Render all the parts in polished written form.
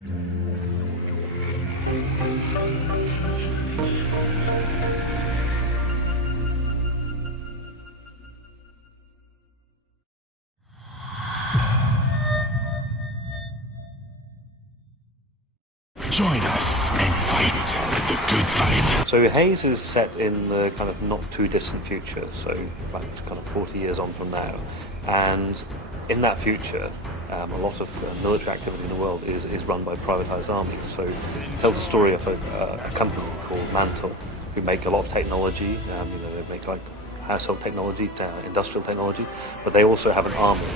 Join us and fight the good fight. So Haze is set in the kind of not too distant future, so about kind of 40 years on from now. And in that future, a lot of military activity in the world is run by privatized armies. So it tells the story of a company called Mantle, who make a lot of technology. They make like household technology, industrial technology, but they also have an army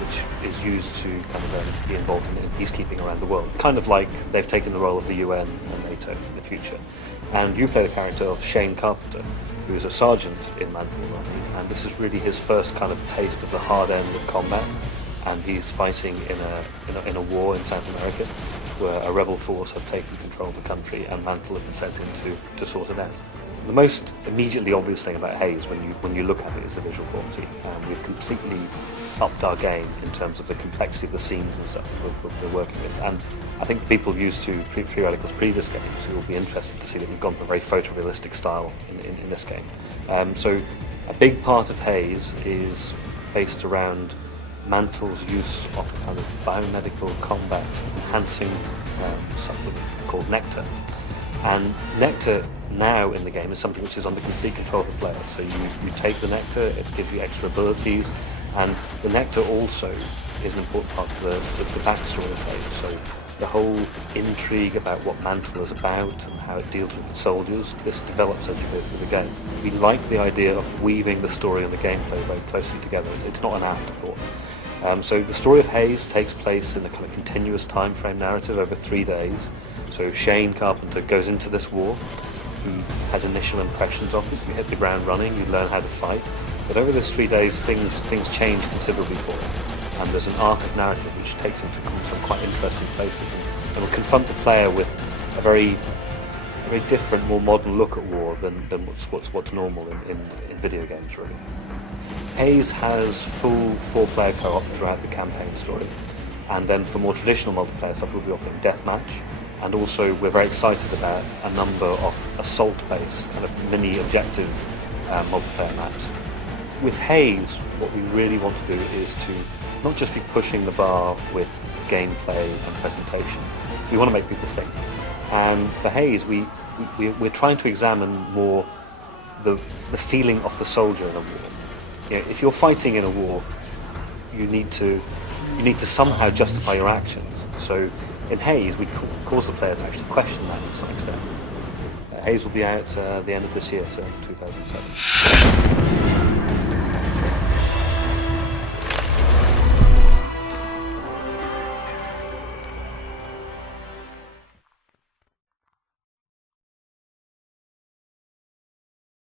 which is used to kind of be involved in peacekeeping around the world. Kind of like they've taken the role of the UN and NATO in the future. And you play the character of Shane Carpenter, who is a sergeant in Mantle's army, and this is really his first kind of taste of the hard end of combat. And he's fighting in a war in South America, where a rebel force have taken control of the country, and Mantle have been sent in to sort it out. The most immediately obvious thing about Haze, when you look at it, is the visual quality. We've completely upped our game in terms of the complexity of the scenes and stuff we're working with. And I think people used to Free Radical's previous games will be interested to see that we've gone for a very photorealistic style in this game. So a big part of Haze is based around Mantle's use of a kind of biomedical combat enhancing supplement called Nectar. And Nectar now in the game is something which is under complete control of the player. So you take the Nectar, it gives you extra abilities, and the Nectar also is an important part of the backstory of Haze. So the whole intrigue about what Mantle is about and how it deals with the soldiers, this develops as you go through the game. We like the idea of weaving the story and the gameplay very closely together. It's not an afterthought. So the story of Haze takes place in a kind of continuous time frame narrative over 3 days. So Shane Carpenter goes into this war. He has initial impressions of it. You hit the ground running, you learn how to fight. But over those 3 days, things change considerably for him. And there's an arc of narrative which takes him to some quite interesting places and will confront the player with a very different, more modern look at war than what's normal in video games, really. Haze has full 4-player co-op throughout the campaign story, and then for more traditional multiplayer stuff we'll be offering deathmatch, and also we're very excited about a number of assault-based kind of mini objective multiplayer maps. With Haze, what we really want to do is to not just be pushing the bar with gameplay and presentation. We want to make people think. And for Haze, we're trying to examine more the feeling of the soldier in a war. You know, if you're fighting in a war, you need to somehow justify your actions. So in Haze, we cause the player to actually question that to some extent. Haze will be out the end of this year, so 2007.